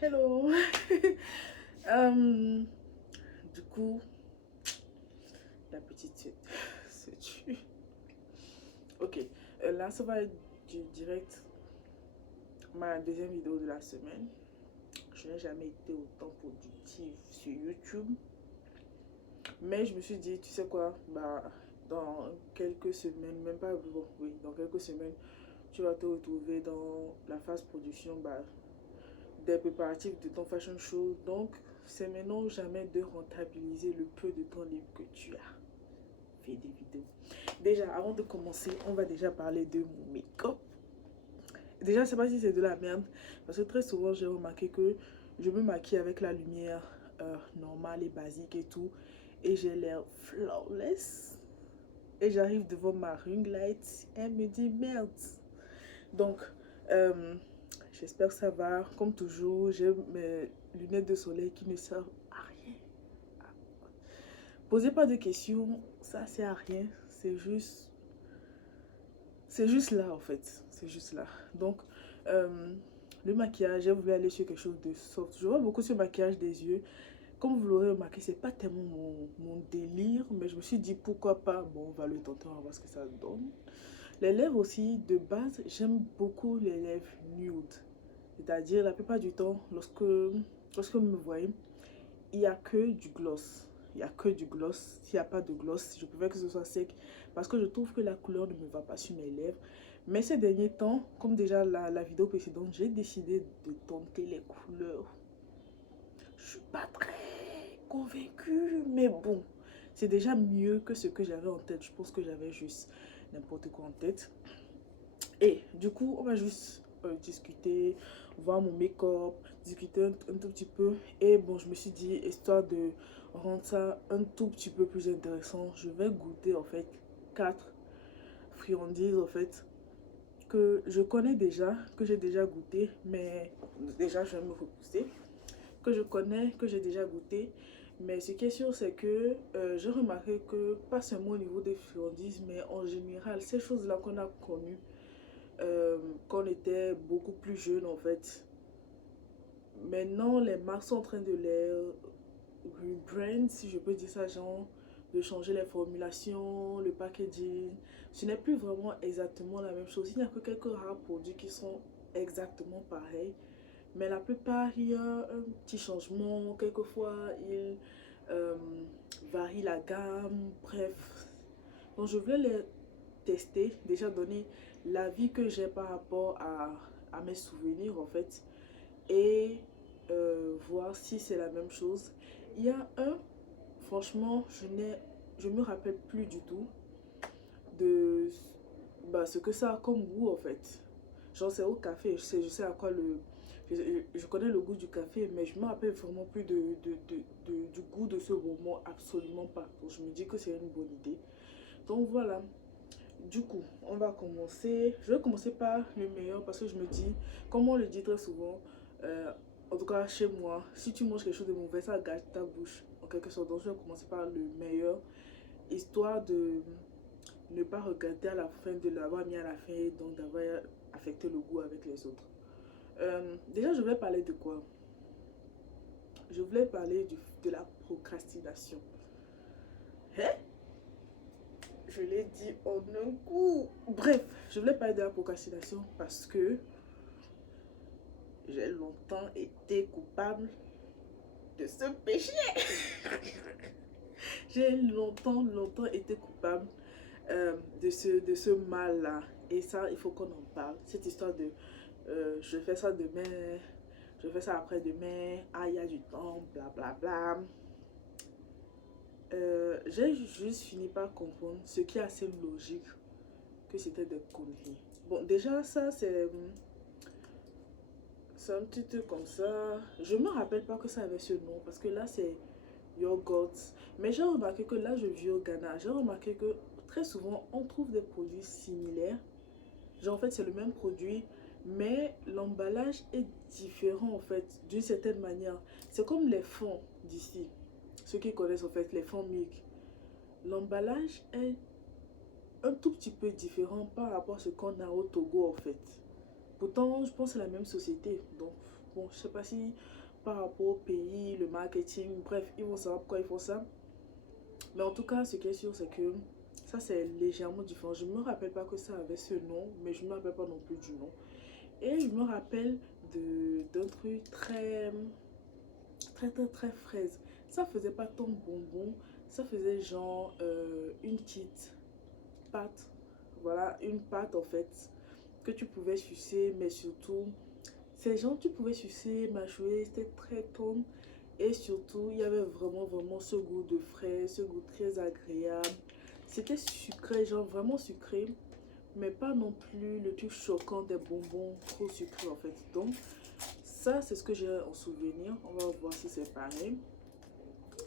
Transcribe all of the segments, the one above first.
Hello. Euh, du coup, la petite se tue. Ok, là ça va être du direct ma deuxième vidéo de la semaine. Je n'ai jamais été autant productive sur YouTube. Mais je me suis dit, tu sais quoi, bah dans quelques semaines, même pas, bon, oui, dans quelques semaines, tu vas te retrouver dans la phase production des préparatifs de ton fashion show. Donc, c'est maintenant ou jamais de rentabiliser le peu de temps libre que tu as fait des vidéos. Déjà, avant de commencer, on va déjà parler de mon make-up. Déjà, je sais pas si c'est de la merde, parce que très souvent, j'ai remarqué que je me maquille avec la lumière normale et basique et tout, et j'ai l'air flawless. Et j'arrive devant ma ring light, et elle me dit merde. Donc, euh, j'espère que ça va. Comme toujours, j'ai mes lunettes de soleil qui ne servent à rien. Posez pas de questions, ça sert à rien. C'est juste là en fait. C'est juste là. Donc, le maquillage, j'ai voulu aller sur quelque chose de soft. Je vois beaucoup ce maquillage des yeux. Comme vous l'aurez remarqué, c'est pas tellement mon délire, mais je me suis dit pourquoi pas. Bon, on va le tenter, on va voir ce que ça donne. Les lèvres aussi, de base, j'aime beaucoup les lèvres nude. C'est-à-dire, la plupart du temps, lorsque vous me voyez, il n'y a que du gloss. Il n'y a que du gloss. S'il n'y a pas de gloss, je préfère que ce soit sec parce que je trouve que la couleur ne me va pas sur mes lèvres. Mais ces derniers temps, comme déjà la vidéo précédente, j'ai décidé de tenter les couleurs. Je suis pas très convaincue, mais bon, c'est déjà mieux que ce que j'avais en tête. Je pense que j'avais juste n'importe quoi en tête. Et du coup, on va juste discuter, voir mon make-up, discuter un tout petit peu. Et bon, je me suis dit, histoire de rendre ça un tout petit peu plus intéressant, je vais goûter en fait 4 friandises en fait que je connais déjà, que j'ai déjà goûté, mais déjà je vais me repousser, que je connais, que j'ai déjà goûté. Mais ce qui est sûr, c'est que j'ai remarqué que, pas seulement au niveau des friandises, mais en général, ces choses-là qu'on a connues quand on était beaucoup plus jeune en fait. Maintenant, les marques sont en train de les rebrand, si je peux dire ça, genre de changer les formulations, le packaging. Ce n'est plus vraiment exactement la même chose. Il n'y a que quelques rares produits qui sont exactement pareils. Mais la plupart, il y a un petit changement. Quelquefois, ils euh, varient la gamme. Bref. Donc, je voulais les tester, déjà donner l'avis que j'ai par rapport à mes souvenirs en fait. Et voir si c'est la même chose. Il y a un, franchement, je me rappelle plus du tout de ce que ça a comme goût en fait. Genre c'est au café, je sais à quoi je connais le goût du café, mais je me rappelle vraiment plus du goût de ce bonbon, absolument pas. Donc je me dis que c'est une bonne idée. Donc voilà, du coup, on va commencer. Je vais commencer par le meilleur parce que je me dis, comme on le dit très souvent, en tout cas chez moi, si tu manges quelque chose de mauvais, ça gâche ta bouche en quelque sorte. Donc je vais commencer par le meilleur, histoire de ne pas regarder à la fin, de l'avoir mis à la fin et donc d'avoir affecté le goût avec les autres. Déjà, je vais parler de quoi? Je voulais parler de la procrastination. Hein? Je l'ai dit en un coup. Bref, je voulais parler de la procrastination parce que j'ai longtemps été coupable de ce péché. J'ai longtemps été coupable de ce mal-là. Et ça, il faut qu'on en parle. Cette histoire de je fais ça demain, je fais ça après-demain, ah, il y a du temps, blablabla. Bla, bla. J'ai juste fini par comprendre ce qui est assez logique, que c'était des conneries. Bon, déjà, ça, c'est un petit truc comme ça. Je me rappelle pas que ça avait ce nom parce que là, c'est yogurt. Mais j'ai remarqué que là, je vis au Ghana. J'ai remarqué que très souvent, on trouve des produits similaires. Genre, en fait, c'est le même produit, mais l'emballage est différent, en fait, d'une certaine manière. C'est comme les fonds d'ici. Ceux qui connaissent, en fait, les fonds Milk. L'emballage est un tout petit peu différent par rapport à ce qu'on a au Togo, en fait. Pourtant, je pense que c'est la même société. Donc, bon, je sais pas si par rapport au pays, le marketing, bref, ils vont savoir pourquoi ils font ça. Mais en tout cas, ce qui est sûr, c'est que ça, c'est légèrement différent. Je ne me rappelle pas que ça avait ce nom, mais je ne me rappelle pas non plus du nom. Et je me rappelle d'un truc très fraise. Ça faisait pas tant bonbon, ça faisait genre une petite pâte. Voilà, une pâte en fait, que tu pouvais sucer, mais surtout, ces gens, tu pouvais sucer, mâchouiller, c'était très tendre. Et surtout, il y avait vraiment ce goût de frais, ce goût très agréable. C'était sucré, genre vraiment sucré, mais pas non plus le truc choquant des bonbons trop sucrés en fait. Donc, ça, c'est ce que j'ai en souvenir. On va voir si c'est pareil.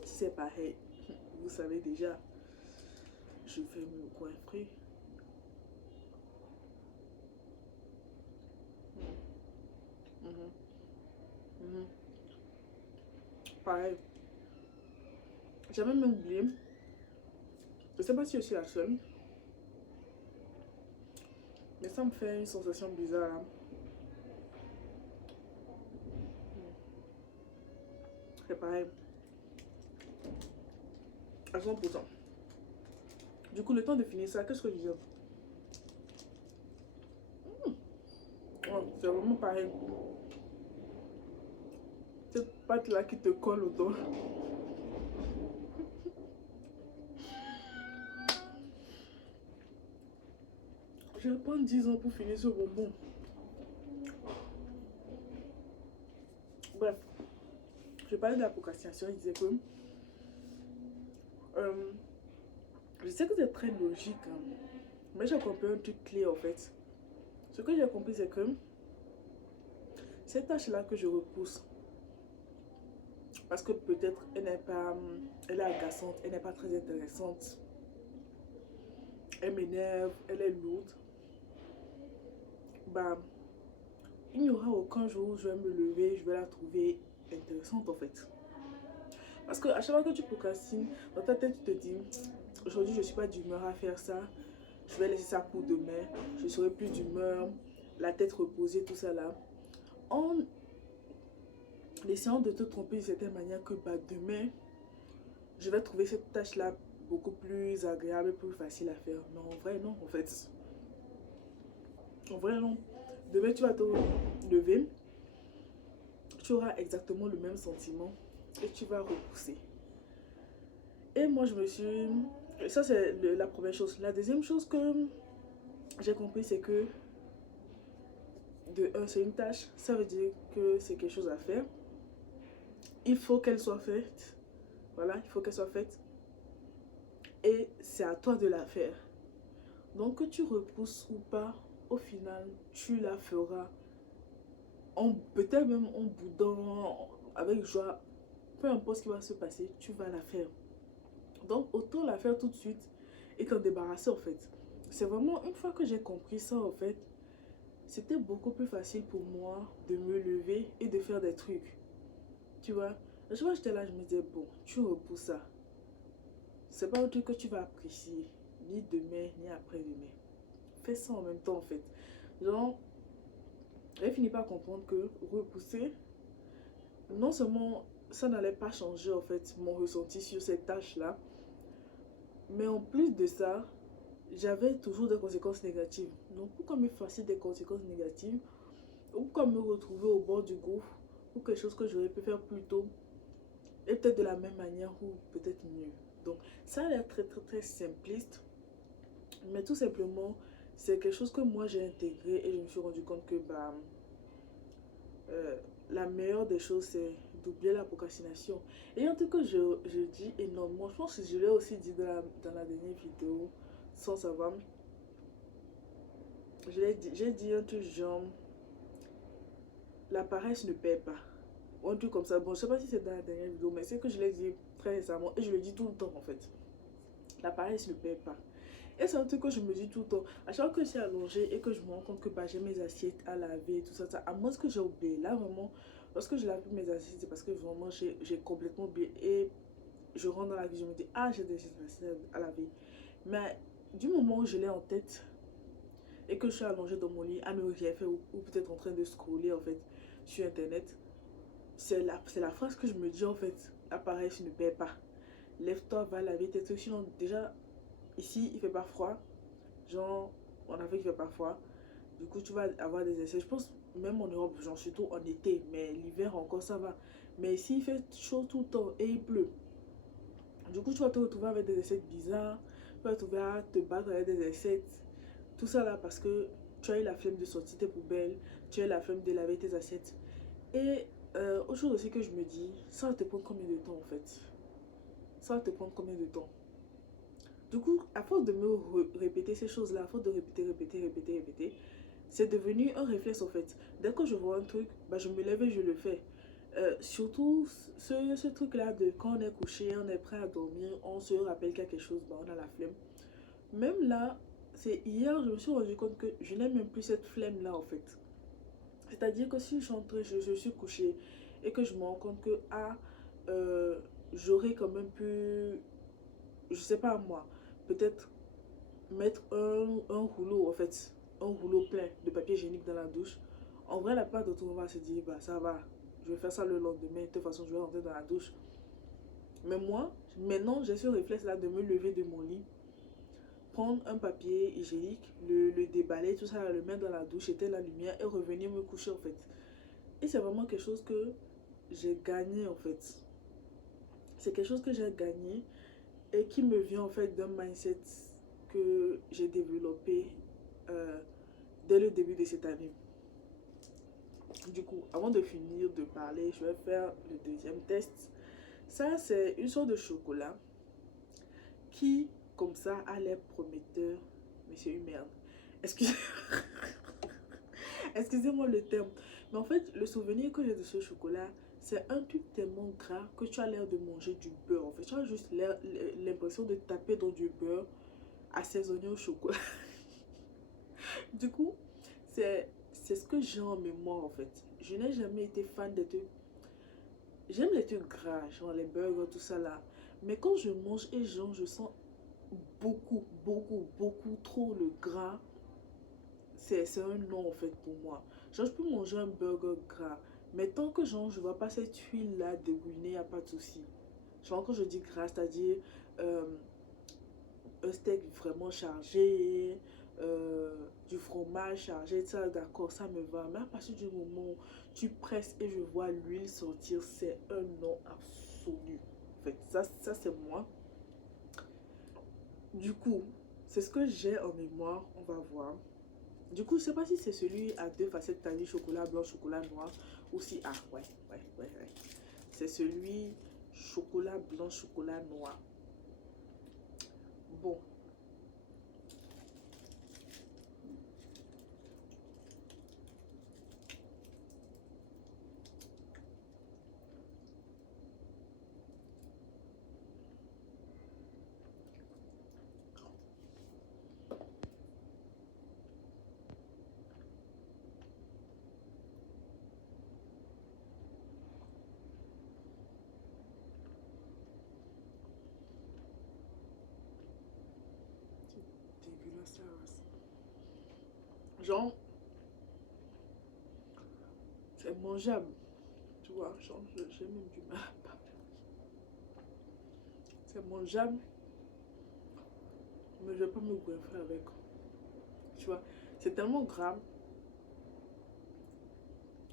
Si c'est pareil, vous savez déjà, je fais mon coin frais. Mhm, mhm. Pareil. J'avais même oublié. Je sais pas si je suis la seule, mais ça me fait une sensation bizarre, hein. C'est pareil, à 100%. Du coup, le temps de finir ça, qu'est-ce que je disais? Ouais, c'est vraiment pareil. Cette pâte là qui te colle au dos. Je vais prendre 10 ans pour finir ce bonbon. Bref, je parlais de la procrastination. Il disait que euh, je sais que c'est très logique, hein, mais j'ai compris un truc clé en fait. Ce que j'ai compris, c'est que cette tâche là que je repousse, parce que peut-être elle n'est pas, elle est agaçante, elle n'est pas très intéressante, elle m'énerve, elle est lourde, bah il n'y aura aucun jour où je vais me lever, je vais la trouver intéressante en fait. Parce que à chaque fois que tu procrastines, dans ta tête tu te dis aujourd'hui je ne suis pas d'humeur à faire ça, je vais laisser ça pour demain, je serai plus d'humeur, la tête reposée, tout ça là. En essayant de te tromper d'une certaine manière que bah, demain je vais trouver cette tâche là beaucoup plus agréable, plus facile à faire. Mais en vrai non en fait. En vrai non. Demain tu vas te lever, tu auras exactement le même sentiment et tu vas repousser. Et moi je me suis... Ça c'est la première chose. La deuxième chose que j'ai compris c'est que de un c'est une tâche, ça veut dire que c'est quelque chose à faire. Il faut qu'elle soit faite. Voilà, il faut qu'elle soit faite. Et c'est à toi de la faire. Donc que tu repousses ou pas, au final, tu la feras. Peut-être même en boudant, avec joie. Peu importe ce qui va se passer, tu vas la faire. Donc autant la faire tout de suite et t'en débarrasser en fait. C'est vraiment une fois que j'ai compris ça en fait, c'était beaucoup plus facile pour moi de me lever et de faire des trucs. Tu vois, à chaque fois j'étais là, je me disais, bon, tu repousses ça. C'est pas un truc que tu vas apprécier, ni demain, ni après-demain. Fais ça en même temps en fait. Genre, j'ai fini par comprendre que repousser, non seulement ça n'allait pas changer en fait mon ressenti sur cette tâche-là, mais en plus de ça, j'avais toujours des conséquences négatives. Donc pourquoi me faire des conséquences négatives ou pourquoi me retrouver au bord du gouffre pour quelque chose que j'aurais pu faire plus tôt et peut-être de la même manière ou peut-être mieux. Donc ça a l'air très simpliste, mais tout simplement c'est quelque chose que moi j'ai intégré et je me suis rendu compte que bah, euh, la meilleure des choses c'est d'oublier la procrastination. Et en tout cas je dis énormément, je pense que je l'ai aussi dit dans la dernière vidéo sans savoir. J'ai dit un truc genre la paresse ne paie pas. Ou un truc comme ça. Bon, je sais pas si c'est dans la dernière vidéo, mais c'est que je l'ai dit très récemment et je le dis tout le temps en fait. La paresse ne paie pas. Et c'est un truc que je me dis tout le temps. À chaque fois que je suis allongée et que je me rends compte que bah, j'ai mes assiettes à laver et tout ça, à moins que j'ai oublié. Là vraiment, lorsque je lave mes assiettes, c'est parce que vraiment j'ai complètement oublié. Et je rentre dans la vie, je me dis, ah, j'ai des assiettes à laver. Mais du moment où je l'ai en tête, et que je suis allongée dans mon lit à ne rien faire ou peut-être en train de scroller en fait sur internet, c'est la phrase que je me dis en fait. Là pareil, je ne perds pas. Lève-toi, va laver tes trucs. Sinon déjà, ici il fait pas froid. Genre, en Afrique il fait pas froid. Du coup tu vas avoir des essais. Je pense même en Europe, genre surtout en été. Mais l'hiver encore ça va. Mais ici il fait chaud tout le temps et il pleut. Du coup tu vas te retrouver avec des essais bizarres. Tu vas te retrouver à te battre avec des essais. Tout ça là parce que tu as eu la flemme de sortir tes poubelles. Tu as eu la flemme de laver tes assiettes. Et autre chose aussi que je me dis, ça va te prendre combien de temps en fait? Ça va te prendre combien de temps? Du coup, à force de me répéter ces choses-là, à force de répéter, c'est devenu un réflexe en fait. Dès que je vois un truc, bah, je me lève et je le fais. Surtout ce truc-là de quand on est couché, on est prêt à dormir, on se rappelle qu'il y a quelque chose, bah, on a la flemme. Même là, c'est hier, je me suis rendu compte que je n'ai même plus cette flemme-là en fait. C'est-à-dire que si je suis couchée et que je me rends compte que euh, j'aurais quand même pu, je sais pas moi, peut-être mettre un rouleau en fait, un rouleau plein de papier hygiénique dans la douche. En vrai, la part de tout le monde va se dire, bah ça va, je vais faire ça le lendemain, de toute façon je vais rentrer dans la douche. Mais moi, maintenant j'ai ce réflexe là de me lever de mon lit, prendre un papier hygiénique, le déballer, tout ça, le mettre dans la douche, éteindre la lumière et revenir me coucher en fait. Et c'est vraiment quelque chose que j'ai gagné en fait. C'est quelque chose que j'ai gagné et qui me vient en fait d'un mindset que j'ai développé euh, dès le début de cette année. Du coup, avant de finir de parler, je vais faire le deuxième test. Ça, c'est une sorte de chocolat qui, comme ça, a l'air prometteur. Mais c'est une merde. Excusez... Excusez-moi le terme. Mais en fait, le souvenir que j'ai de ce chocolat, c'est un truc tellement gras que tu as l'air de manger du beurre. En fait, tu as juste l'impression de taper dans du beurre assaisonné au chocolat. Du coup, c'est ce que j'ai en mémoire en fait. Je n'ai jamais été fan des trucs. J'aime les trucs gras, genre les burgers, tout ça là. Mais quand je mange et genre, je sens beaucoup trop le gras. C'est un non en fait pour moi. Genre, je peux manger un burger gras. Mais tant que genre, je vois pas cette huile là dégoulinée, y a pas de souci. Genre, quand je dis gras, c'est-à-dire euh, un steak vraiment chargé, du fromage chargé, ça d'accord, ça me va. Mais à partir du moment où tu presses et je vois l'huile sortir, c'est un non absolu. En fait, ça c'est moi. Du coup, c'est ce que j'ai en mémoire, on va voir. Du coup, je sais pas si c'est celui à deux facettes, c'est-à-dire chocolat blanc, chocolat noir, ou si, ah ouais. C'est celui chocolat blanc, chocolat noir. Bon, dégueulasse la race. Genre, c'est mangeable. Tu vois, genre, j'ai même du mal à parler. C'est mangeable, mais je vais pas me goinfrer avec. Tu vois, c'est tellement grave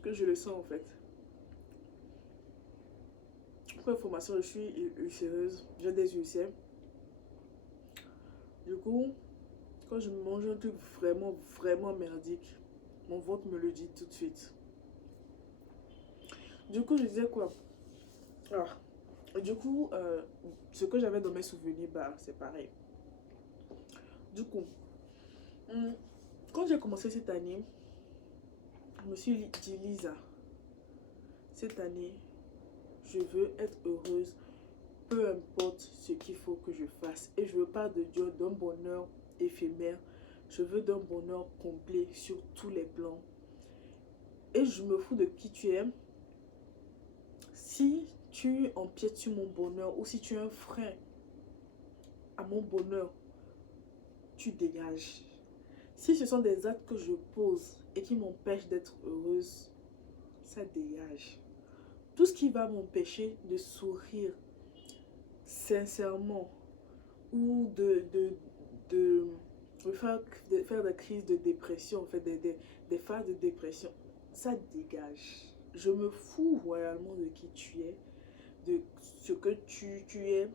que je le sens en fait. Pour information, je suis ulcéreuse, j'ai des ulcères. Du coup, quand je mange un truc vraiment merdique, mon ventre me le dit tout de suite. Du coup, je disais quoi? Alors, du coup, ce que j'avais dans mes souvenirs, bah, c'est pareil. Du coup, hmm, quand j'ai commencé cette année, je me suis dit, Lisa, cette année, je veux être heureuse, peu importe ce qu'il faut que je fasse. Et je veux pas d'un bonheur éphémère, je veux d'un bonheur complet sur tous les plans. Et je me fous de qui tu es. Si tu empiètes sur mon bonheur ou si tu es un frein à mon bonheur, tu dégages. Si ce sont des actes que je pose et qui m'empêchent d'être heureuse, ça dégage. Tout ce qui va m'empêcher de sourire sincèrement ou de, de faire des crises de dépression, en fait, des phases de dépression, ça dégage. Je me fous royalement de qui tu es, de ce que tu es.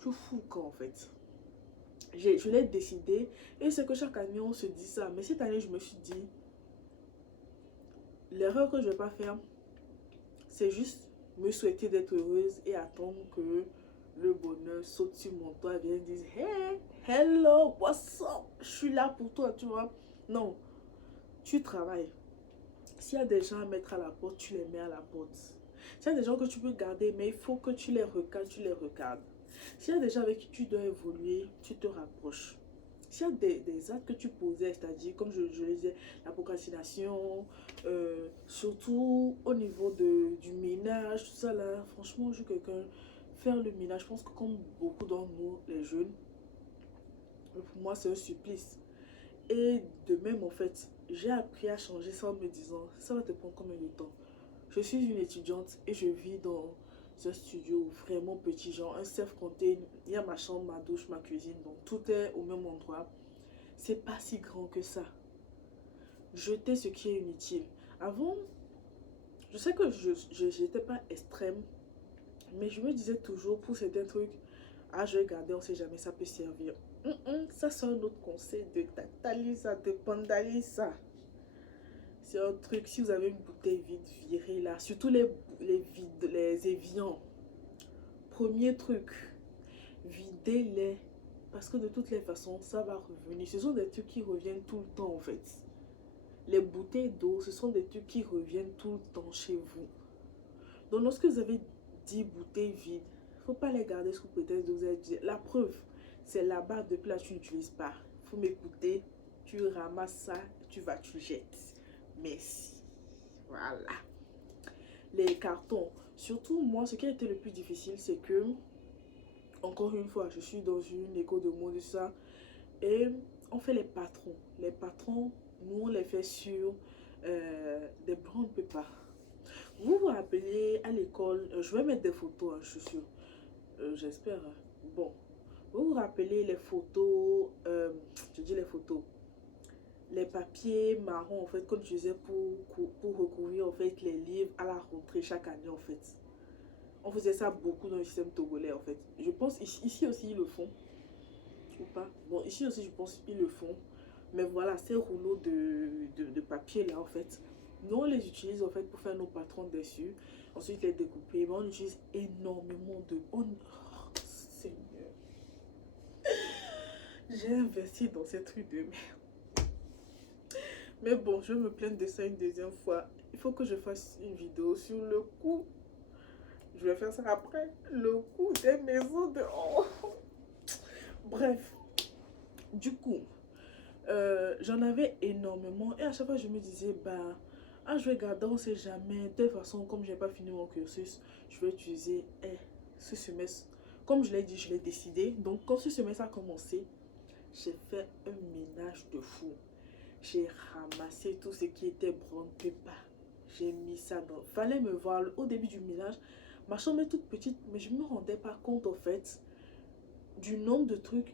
Tu fous quand en fait. Je l'ai décidé et c'est que chaque année on se dit ça. Mais cette année je me suis dit, l'erreur que je ne vais pas faire, c'est juste me souhaiter d'être heureuse et attendre que le bonheur saute sur mon toit et vienne dire hey, hello, what's up, je suis là pour toi, tu vois. Non, tu travailles. S'il y a des gens à mettre à la porte, tu les mets à la porte. S'il y a des gens que tu peux garder, mais il faut que tu les recadres, tu les recadres. S'il y a des gens avec qui tu dois évoluer, tu te rapproches. S'il y a des actes que tu posais, c'est-à-dire, comme je le disais, la procrastination, surtout au niveau du ménage, tout ça là, franchement, je suis quelqu'un, faire le ménage, je pense que comme beaucoup d'entre nous, les jeunes, pour moi, c'est un supplice. Et de même, en fait, j'ai appris à changer ça en me disant, ça va te prendre combien de temps? Je suis une étudiante et je vis dans un studio vraiment petit, genre un self-contained. Il y a ma chambre, ma douche, ma cuisine, donc tout est au même endroit. C'est pas si grand que ça. Jeter ce qui est inutile. Avant, je sais que je n'étais pas extrême, mais je me disais toujours pour certains trucs, ah, je vais garder, on sait jamais, ça peut servir. Ça, c'est un autre conseil de Tatalisa, de Pandalisa. C'est un truc, si vous avez une bouteille vide, virez-la. Surtout les vides, les évians. Premier truc, videz-les. Parce que de toutes les façons, ça va revenir. Ce sont des trucs qui reviennent tout le temps en fait. Les bouteilles d'eau, ce sont des trucs qui reviennent tout le temps chez vous. Donc lorsque vous avez 10 bouteilles vides, il ne faut pas les garder sous prétexte de vous avez dit. La preuve, c'est là-bas, depuis là, tu n'utilises pas. Il faut m'écouter, tu ramasses ça, tu vas, tu jettes. Merci. Voilà. Les cartons. Surtout, moi, ce qui a été le plus difficile, c'est que, encore une fois, je suis dans une école de mode et ça. Et on fait les patrons. Les patrons, nous, on les fait sur des brown paper. Vous vous rappelez à l'école, je vais mettre des photos, hein, je suis sûre. J'espère. Hein. Bon. Vous vous rappelez les photos, je dis les photos, les papiers marrons en fait qu'on utilisait pour recouvrir en fait les livres à la rentrée chaque année en fait. On faisait ça beaucoup dans le système togolais en fait. Je pense ici aussi ils le font ou pas. Bon ici aussi je pense ils le font. Mais voilà ces rouleaux de papier là en fait. Nous on les utilise en fait pour faire nos patrons dessus. Ensuite les découper. Mais on utilise énormément de... Oh, Seigneur. J'ai investi dans ces trucs de merde. Mais bon, je me plains de ça une deuxième fois. Il faut que je fasse une vidéo sur le coût. Je vais faire ça après. Le coût des maisons de... Oh. Bref. Du coup, j'en avais énormément. Et à chaque fois, je me disais, bah... Ah, je vais garder, on sait jamais. De toute façon, comme je n'ai pas fini mon cursus, je vais utiliser ce semestre. Comme je l'ai dit, je l'ai décidé. Donc, quand ce semestre a commencé, j'ai fait un ménage de fou. J'ai ramassé tout ce qui était brown paper. J'ai mis ça dans... Fallait me voir au début du ménage. Ma chambre est toute petite, mais je ne me rendais pas compte, en fait, du nombre de trucs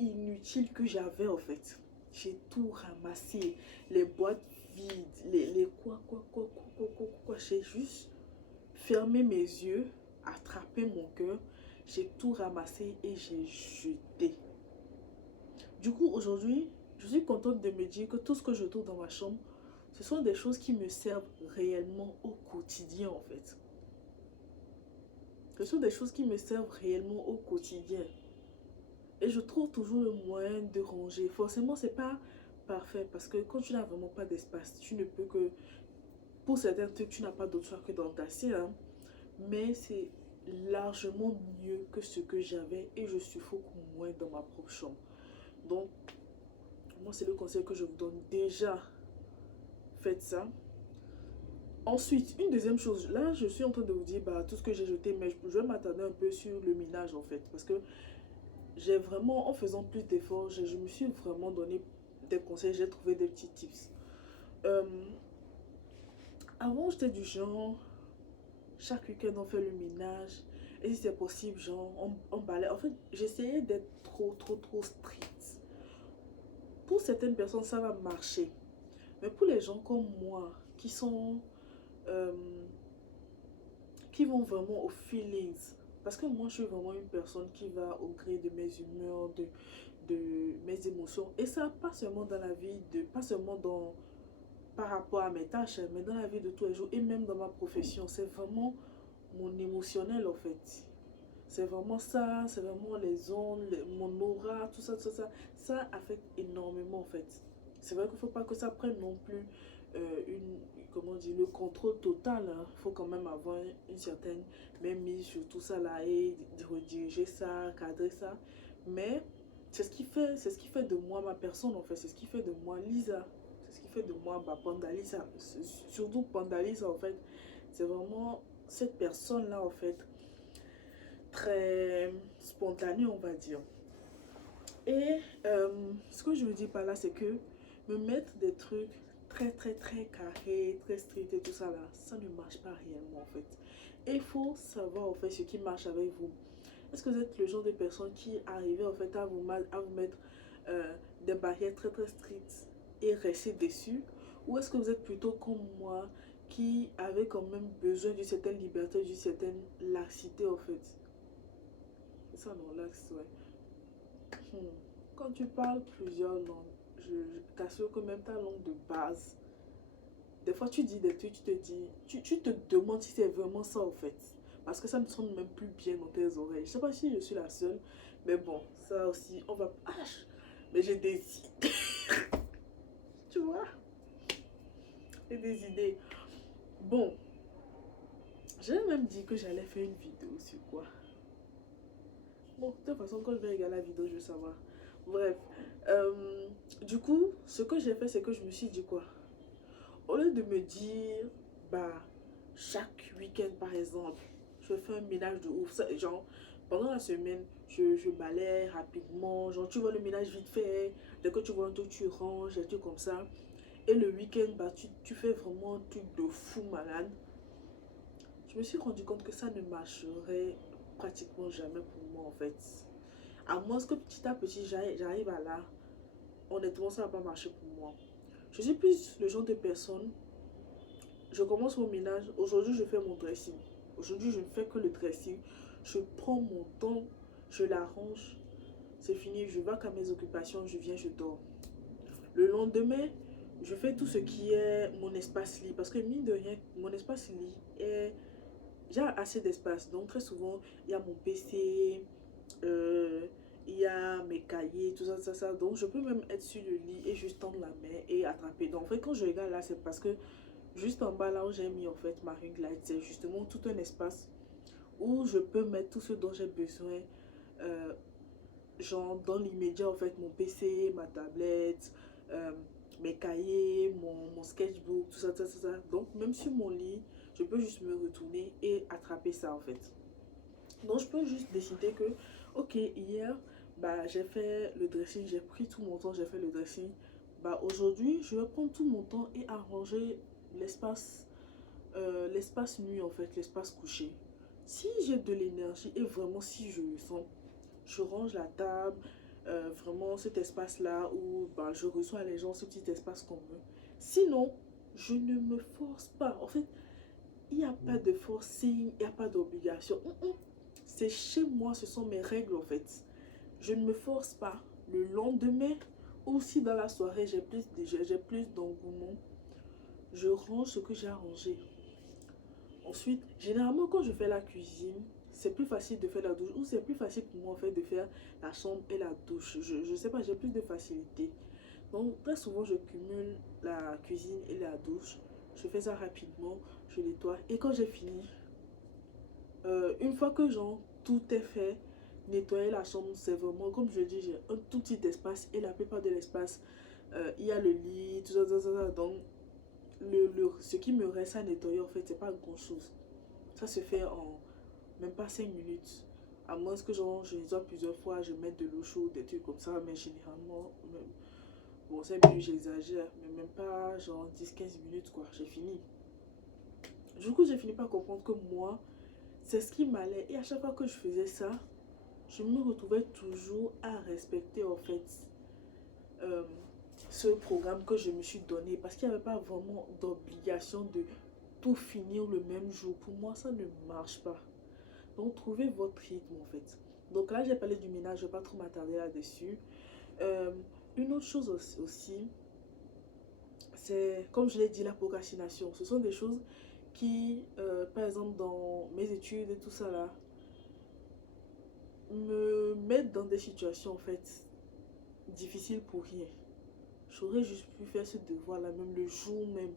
inutiles que j'avais, en fait. J'ai tout ramassé. Les boîtes vides, les quoi. J'ai juste fermé mes yeux, attrapé mon cœur. J'ai tout ramassé et j'ai jeté. Du coup, aujourd'hui, je suis contente de me dire que tout ce que je trouve dans ma chambre, ce sont des choses qui me servent réellement au quotidien, en fait. Ce sont des choses qui me servent réellement au quotidien. Et je trouve toujours le moyen de ranger. Forcément, c'est pas parfait parce que quand tu n'as vraiment pas d'espace, tu ne peux que... Pour certains trucs, tu n'as pas d'autre choix que d'entasser. Hein. Mais c'est largement mieux que ce que j'avais et je suffoque moins dans ma propre chambre. Donc, moi, c'est le conseil que je vous donne. Déjà, faites ça. Ensuite, une deuxième chose. Là, je suis en train de vous dire bah, tout ce que j'ai jeté, mais je vais m'attarder un peu sur le ménage, en fait. Parce que j'ai vraiment, en faisant plus d'efforts, je me suis vraiment donné des conseils, j'ai trouvé des petits tips. Euh, Avant, j'étais du genre, chaque week-end, on fait le ménage. Et si c'est possible, genre, on balaye. En fait, j'essayais d'être trop stricte. Pour certaines personnes, ça va marcher. Mais pour les gens comme moi, qui sont... euh, qui vont vraiment aux feelings. Parce que moi, je suis vraiment une personne qui va au gré de mes humeurs, de mes émotions. Et ça, pas seulement dans la vie, pas seulement par rapport à mes tâches, mais dans la vie de tous les jours et même dans ma profession. C'est vraiment mon émotionnel en fait. C'est vraiment ça, c'est vraiment les ondes, mon aura, tout ça, tout ça. Ça affecte énormément en fait. C'est vrai qu'il ne faut pas que ça prenne non plus comment dire, le contrôle total. Il faut quand même avoir une certaine même mise sur tout ça là et rediriger ça, cadrer ça. Mais c'est ce qui fait de moi ma personne en fait. C'est ce qui fait de moi Lisa. C'est ce qui fait de moi Panda Lisa. Surtout Panda Lisa en fait. C'est vraiment cette personne là en fait très spontanée on va dire. Et ce que je veux dire par là, c'est que me mettre des trucs très carrés, très stricts et tout ça là, ça ne marche pas réellement en fait. Et il faut savoir en fait ce qui marche avec vous. Est-ce que vous êtes le genre de personne qui arrive en fait à vous mettre des barrières très strictes et rester dessus? Ou est-ce que vous êtes plutôt comme moi qui avait quand même besoin d'une certaine liberté, d'une certaine laxité en fait? C'est ça non, lax, ouais. Hmm. Quand tu parles plusieurs langues, je t'assure que même ta langue de base, des fois tu dis des trucs, tu te demandes si c'est vraiment ça en fait. Parce que ça ne sonne même plus bien dans tes oreilles. Je sais pas si je suis la seule, mais bon, ça aussi, on va... Ah, mais j'ai des idées, tu vois, j'ai des idées. Bon, j'ai même dit que j'allais faire une vidéo sur quoi. Bon, de toute façon, quand je vais regarder la vidéo, je vais savoir. Bref, du coup, ce que j'ai fait, c'est que je me suis dit quoi. Au lieu de me dire, bah, chaque week-end par exemple, je fais un ménage de ouf. Ça, genre, pendant la semaine, je balaye rapidement. Genre, tu vois le ménage vite fait. Dès que tu vois un truc, tu ranges, des trucs comme ça. Et le week-end, bah, tu fais vraiment un truc de fou malade. Je me suis rendu compte que ça ne marcherait pratiquement jamais pour moi en fait. À moins que petit à petit, j'arrive à là. Honnêtement, ça ne va pas marcher pour moi. Je suis plus le genre de personne. Je commence mon ménage. Aujourd'hui, je fais mon dressing. Aujourd'hui, je ne fais que le dressing. Je prends mon temps, je l'arrange. C'est fini, je vais à mes occupations, je viens, je dors. Le lendemain, je fais tout ce qui est mon espace lit. Parce que mine de rien, mon espace lit est... J'ai assez d'espace. Donc très souvent, il y a mon PC, euh, il y a mes cahiers, tout ça, ça. Donc je peux même être sur le lit et juste tendre la main et attraper. Donc en fait, quand je regarde là, c'est parce que juste en bas là où j'ai mis en fait ma ring light, c'est justement tout un espace où je peux mettre tout ce dont j'ai besoin. euh, Genre dans l'immédiat en fait, mon PC, ma tablette, euh, mes cahiers, mon sketchbook, tout ça, tout ça, tout ça. Donc même sur mon lit, je peux juste me retourner et attraper ça en fait. Donc je peux juste décider que, ok, hier, bah, j'ai fait le dressing, j'ai pris tout mon temps, j'ai fait le dressing. Bah, aujourd'hui, je vais prendre tout mon temps et arranger l'espace l'espace nuit en fait, l'espace couché. Si j'ai de l'énergie et vraiment si je le sens, je range la table, vraiment cet espace là où bah, je reçois les gens, ce petit espace commun. Sinon, je ne me force pas. En fait, il n'y a pas de forcing, il n'y a pas d'obligation. C'est chez moi, ce sont mes règles en fait. Je ne me force pas. Le lendemain, ou si dans la soirée j'ai plus d'engouement, je range ce que j'ai arrangé. Ensuite, généralement quand je fais la cuisine, c'est plus facile de faire la douche ou c'est plus facile pour moi en fait de faire la chambre et la douche. Je sais pas, j'ai plus de facilité. Donc très souvent je cumule la cuisine et la douche. Je fais ça rapidement, je nettoie et quand j'ai fini, une fois que genre tout est fait, nettoyer la chambre c'est vraiment comme je dis, j'ai un tout petit espace et la plupart de l'espace il y a le lit, tout ça, tout ça, tout ça. Donc ce qui me reste à nettoyer en fait c'est pas grand chose. Ça se fait en même pas 5 minutes. À moins que genre, je nettoie plusieurs fois, je mette de l'eau chaude, des trucs comme ça, mais généralement, même, Bon, 5 minutes, j'exagère, mais même pas genre 10-15 minutes, quoi. J'ai fini. Du coup, j'ai fini par comprendre que moi, c'est ce qui m'allait. Et à chaque fois que je faisais ça, je me retrouvais toujours à respecter, en fait, euh, ce programme que je me suis donné. Parce qu'il n'y avait pas vraiment d'obligation de tout finir le même jour. Pour moi, ça ne marche pas. Donc, trouvez votre rythme, en fait. Donc là, j'ai parlé du ménage, je ne vais pas trop m'attarder là-dessus. Euh, une autre chose aussi, c'est, comme je l'ai dit, la procrastination. Ce sont des choses qui, par exemple, dans mes études et tout ça là, me mettent dans des situations, en fait, difficiles pour rien. J'aurais juste pu faire ce devoir-là, même le jour même,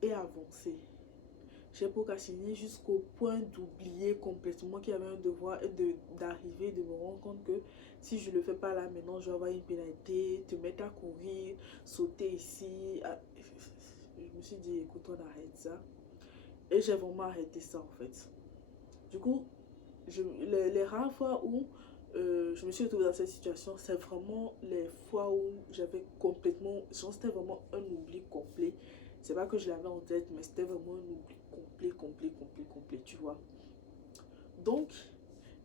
et avancer. J'ai procrastiné jusqu'au point d'oublier complètement qu'il y avait un devoir et d'arriver, de me rendre compte que si je ne le fais pas là maintenant, je vais avoir une pénalité, te mettre à courir, sauter ici. Je me suis dit, écoute, on arrête ça. Et j'ai vraiment arrêté ça en fait. Du coup, les rares fois où je me suis retrouvée dans cette situation, c'est vraiment les fois où j'avais complètement, c'était vraiment un oubli complet. C'est pas que je l'avais en tête, mais c'était vraiment un oubli complet, tu vois. Donc,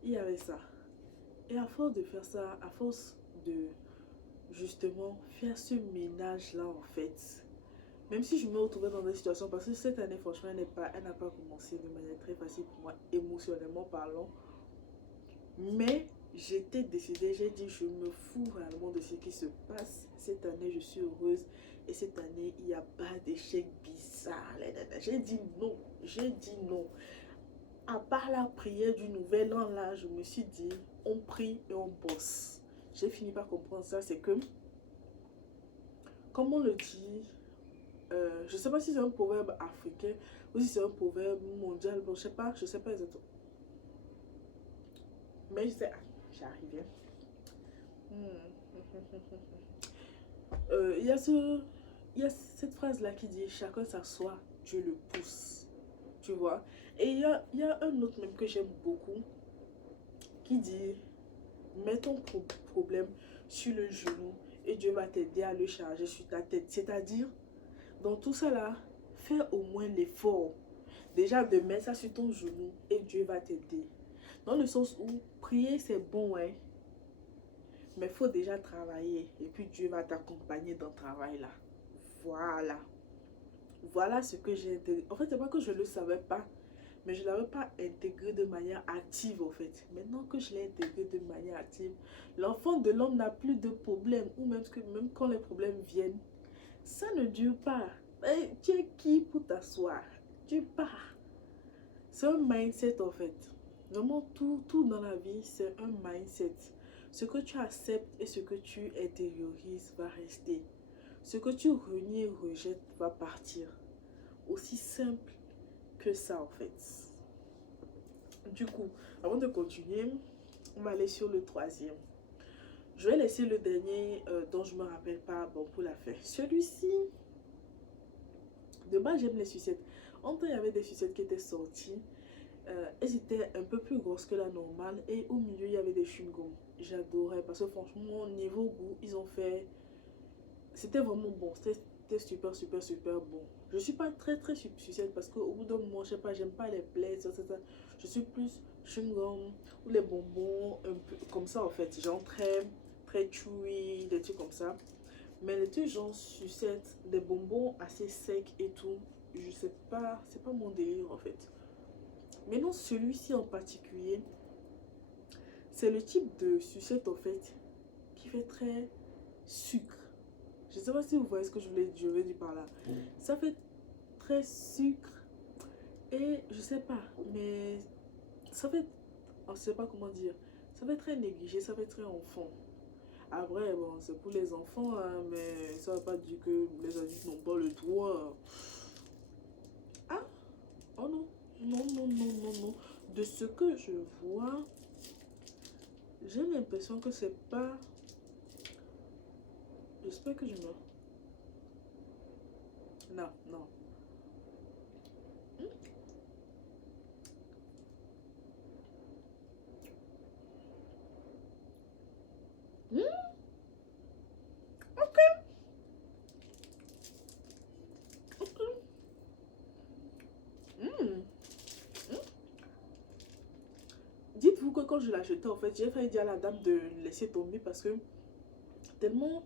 il y avait ça. Et à force de faire ça, à force de justement faire ce ménage-là, en fait, même si je me retrouvais dans des situations, parce que cette année, franchement, elle n'a pas commencé de manière très facile pour moi, émotionnellement parlant, mais j'étais décidée, j'ai dit, je me fous réellement de ce qui se passe. Cette année, je suis heureuse. Et cette année, il n'y a pas d'échec bizarre. J'ai dit non. J'ai dit non. À part la prière du nouvel an, là, je me suis dit, on prie et on bosse. J'ai fini par comprendre ça. C'est que, comme on le dit, je ne sais pas si c'est un proverbe africain ou si c'est un proverbe mondial. Bon, je sais pas exactement. Mais je sais, j'arrive. Il y a il y a cette phrase-là qui dit chacun s'assoit, Dieu le pousse. Tu vois? Et il y a un autre même que j'aime beaucoup qui dit mets ton problème sur le genou et Dieu va t'aider à le charger sur ta tête. C'est-à-dire, dans tout ça là, fais au moins l'effort. Déjà de mettre ça sur ton genou et Dieu va t'aider. Dans le sens où prier c'est bon, ouais. Mais il faut déjà travailler. Et puis Dieu va t'accompagner dans le travail là. Voilà. Voilà ce que j'ai intégré. En fait, c'est pas que je ne le savais pas, mais je ne l'avais pas intégré de manière active en fait. Maintenant que je l'ai intégré de manière active, l'enfant de l'homme n'a plus de problème. Ou même quand les problèmes viennent, ça ne dure pas. Et tu es qui pour t'asseoir? Tu pars. C'est un mindset en fait. Vraiment, tout dans la vie, c'est un mindset. Ce que tu acceptes et ce que tu intériorises va rester. Ce que tu renies et rejettes va partir. Aussi simple que ça en fait. Du coup, avant de continuer, on va aller sur le troisième. Je vais laisser le dernier dont je ne me rappelle pas bon, pour la fin. Celui-ci, de base j'aime les sucettes. En temps, il y avait des sucettes qui étaient sorties. Elles étaient un peu plus grosses que la normale. Et au milieu, il y avait des chewing-gums. J'adorais parce que franchement, niveau goût, ils ont fait... C'était vraiment bon. C'était super bon. Je suis pas très sucette parce qu'au bout d'un moment, je sais pas, j'aime pas les plaies, etc. Je suis plus chewing-gum ou les bonbons, un peu comme ça en fait. Genre très chewy, des trucs comme ça. Mais les trucs genre sucette, des bonbons assez secs et tout, je sais pas, c'est pas mon délire en fait. Mais non, celui-ci en particulier, c'est le type de sucette en fait qui fait très sucre. Je sais pas si vous voyez ce que je veux dire par là. Ça fait très sucre et je sais pas, mais ça fait, on sait pas comment dire, ça fait très négligé, ça fait très enfant. Après, bon, c'est pour les enfants, hein, mais ça veut pas dire que les adultes n'ont pas le droit. Ah, oh non, non. De ce que je vois, j'ai l'impression que c'est pas... J'espère que je me... Non. Hmm? que quand je l'achetais, en fait, j'ai failli dire à la dame de laisser tomber parce que tellement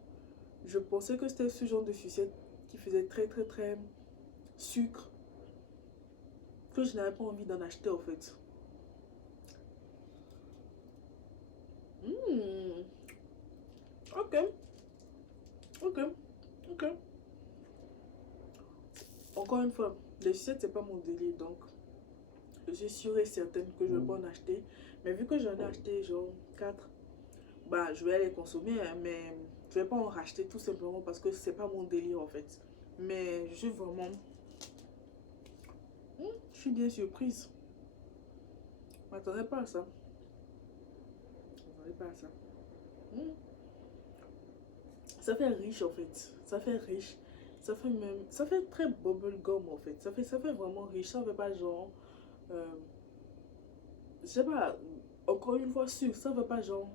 je pensais que c'était ce genre de sucette qui faisait très très très sucre que je n'avais pas envie d'en acheter en fait. Mmh. Ok, ok, ok. Encore une fois, les sucettes c'est pas mon délire donc je suis sûre et certaine que je vais pas en acheter. Mais vu que j'en ai acheté genre 4, bah je vais les consommer hein, mais je vais pas en racheter tout simplement parce que c'est pas mon délire en fait. Mais je suis vraiment... je suis bien surprise. Je m'attendais pas à ça. Je m'attendais pas à ça. Mmh. Ça fait riche en fait. Ça fait riche. Ça fait même... Ça fait très bubblegum en fait. Ça fait vraiment riche. Ça fait pas genre... euh, je sais pas... Encore une fois, sucre. Ça fait pas genre...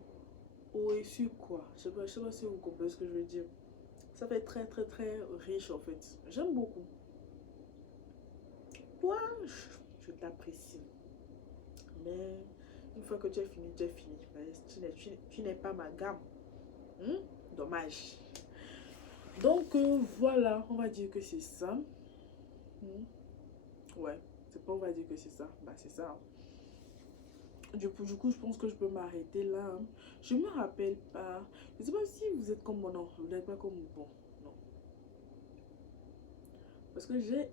eau et sucre quoi. Je sais pas si vous comprenez ce que je veux dire. Ça fait très très très riche en fait. J'aime beaucoup. Toi, je t'apprécie. Mais une fois que tu as fini, tu as fini. Tu n'es pas ma gamme. Hmm? Dommage. Donc voilà, on va dire que c'est ça. Hmm. Ouais, c'est pas on va dire que c'est ça. Bah c'est ça. Du coup, je pense que je peux m'arrêter là. Hein. Je me rappelle pas. Je sais pas si vous êtes comme moi. Non, vous n'êtes pas comme moi. Bon, non. Parce que j'ai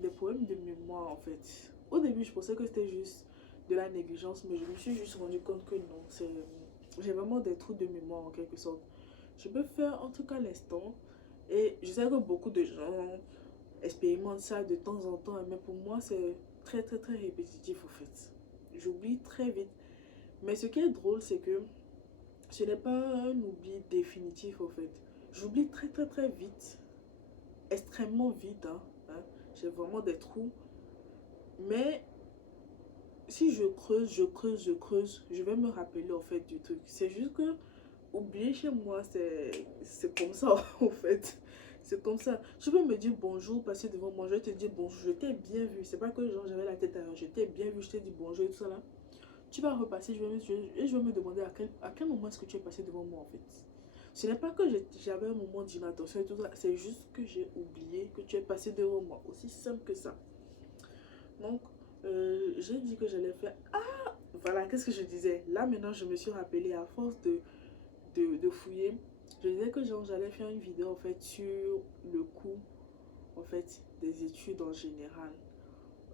des problèmes de mémoire en fait. Au début, je pensais que c'était juste de la négligence, mais je me suis juste rendu compte que non. J'ai vraiment des trous de mémoire en quelque sorte. Je peux faire un truc à l'instant. Et je sais que beaucoup de gens expérimentent ça de temps en temps, mais pour moi, c'est très très très répétitif en fait. J'oublie très vite. Mais ce qui est drôle, c'est que ce n'est pas un oubli définitif en fait. J'oublie très très très vite, extrêmement vite. Hein. J'ai vraiment des trous. Mais si je creuse, je creuse, je creuse, je vais me rappeler en fait du truc. C'est juste que oublier chez moi, c'est comme ça en fait. C'est comme ça. Je peux me dire bonjour, passer devant moi, je vais te dire bonjour, je t'ai bien vu. C'est pas que genre j'avais la tête ailleurs, je t'ai bien vu, je t'ai dit bonjour et tout ça là. Tu vas repasser, je vais me demander à quel moment est-ce que tu es passé devant moi en fait. Ce n'est pas que j'avais un moment d'inattention et tout ça, c'est juste que j'ai oublié que tu es passé devant moi. Aussi simple que ça. Donc, j'ai dit que j'allais faire... Ah, voilà, qu'est-ce que je disais? Là, maintenant, je me suis rappelé à force de fouiller. Je disais que j'allais faire une vidéo, en fait, sur le coût, en fait, des études en général,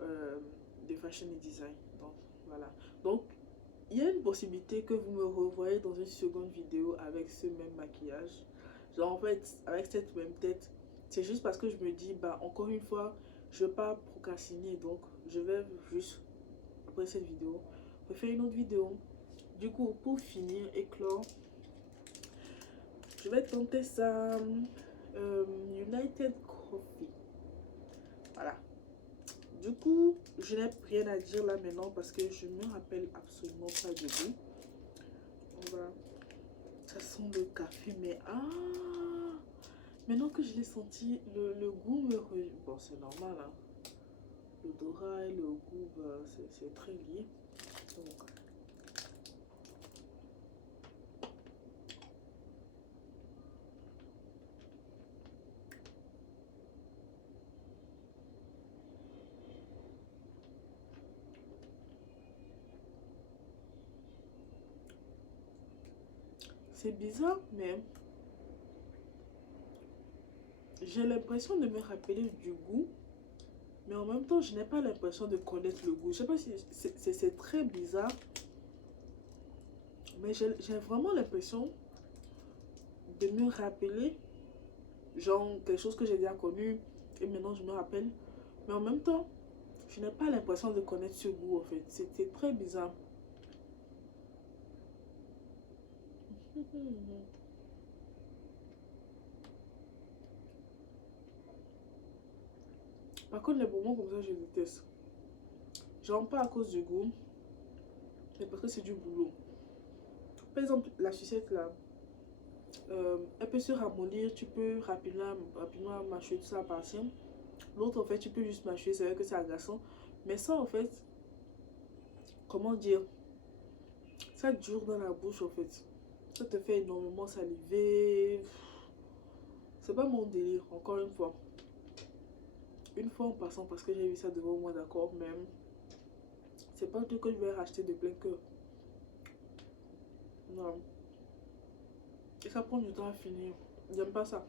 euh, de fashion et design. Donc, voilà. Donc, il y a une possibilité que vous me revoyez dans une seconde vidéo avec ce même maquillage. Genre, en fait, avec cette même tête. C'est juste parce que je me dis, bah, encore une fois, je ne vais pas procrastiner. Donc, je vais juste, après cette vidéo, refaire une autre vidéo. Du coup, pour finir et clore, je vais tenter ça. United Coffee. Voilà. Du coup, je n'ai rien à dire là maintenant parce que je ne me rappelle absolument pas de goût. On va... Ça sent le café, mais maintenant que je l'ai senti, le goût me... Bon, c'est normal, hein. L'odorat et le goût, bah, c'est très lié. Donc, c'est bizarre, mais j'ai l'impression de me rappeler du goût, mais en même temps, je n'ai pas l'impression de connaître le goût. Je sais pas si c'est très bizarre, mais j'ai vraiment l'impression de me rappeler, genre quelque chose que j'ai déjà connu, et maintenant je me rappelle. Mais en même temps, je n'ai pas l'impression de connaître ce goût en fait. C'était très bizarre. Par contre, les bonbons comme ça, je déteste. Genre pas à cause du goût, mais parce que c'est du boulot. Par exemple, la sucette là, elle peut se ramollir, tu peux rapidement mâcher tout ça à partir. L'autre, en fait, tu peux juste mâcher, c'est vrai que c'est agaçant. Mais ça, en fait, comment dire, Ça dure dans la bouche en fait. Ça te fait énormément saliver. C'est pas mon délire, encore une fois. Une fois en passant parce que j'ai vu ça devant moi, d'accord, même. C'est pas un truc que je vais racheter de plein cœur. Non. Et ça prend du temps à finir. J'aime pas ça.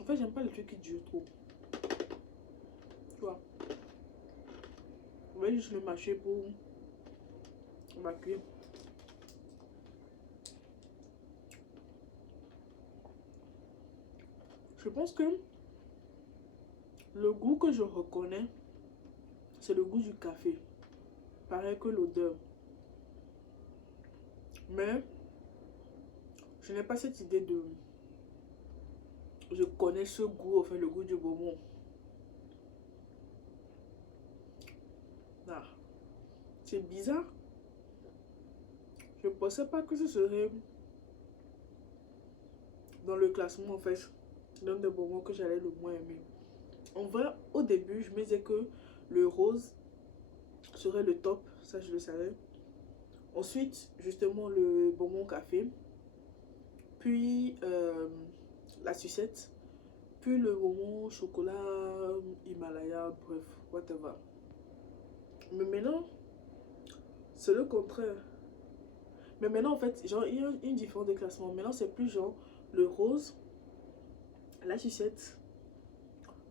En fait, j'aime pas les trucs qui durent trop. Tu vois. On va juste le mâcher pour ma cuire. Je pense que le goût que je reconnais, c'est le goût du café. Pareil que l'odeur. Mais je n'ai pas cette idée de... Je connais ce goût, enfin le goût du bonbon. Ah, c'est bizarre. Je ne pensais pas que ce serait dans le classement en fait l'un des bonbons que j'allais le moins aimer. En vrai, au début, je me disais que le rose serait le top, ça je le savais. Ensuite, justement, le bonbon café, puis la sucette, puis le bonbon chocolat Himalaya, bref, whatever. Mais maintenant, c'est le contraire. Mais maintenant, en fait, genre, il y a une différence de classement. Maintenant, c'est plus genre le rose, la sucette,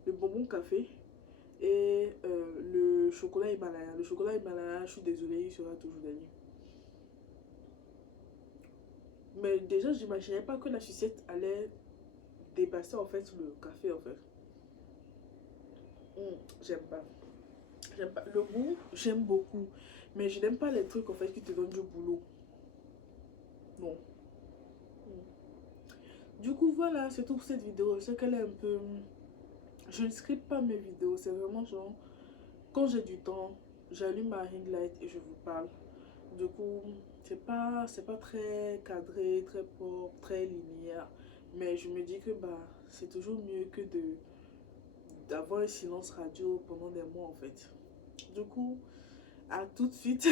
le bonbon café et le chocolat Himalaya. Le chocolat Himalaya, je suis désolée, il sera toujours dernier. Mais déjà, j'imaginais pas que la sucette allait dépasser en fait le café en fait. J'aime pas. J'aime pas. Le goût, j'aime beaucoup. Mais je n'aime pas les trucs en fait qui te donnent du boulot. Non. Du coup, voilà, c'est tout pour cette vidéo. Je sais qu'elle est un peu... Je ne scripte pas mes vidéos. C'est vraiment genre... Quand j'ai du temps, j'allume ma ring light et je vous parle. Du coup, c'est pas très cadré, très propre, très linéaire. Mais je me dis que bah, c'est toujours mieux que d'avoir un silence radio pendant des mois en fait. Du coup, à tout de suite.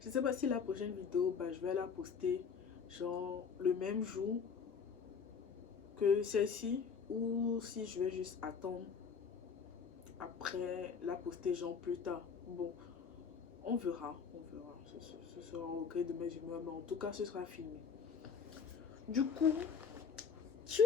Je sais pas si la prochaine vidéo, bah, je vais la poster genre le même jour que celle-ci ou si je vais juste attendre après la poster genre plus tard. Bon, on verra, on verra. Ce sera au gré de mes humeurs, mais en tout cas, ce sera filmé. Du coup, tchuss!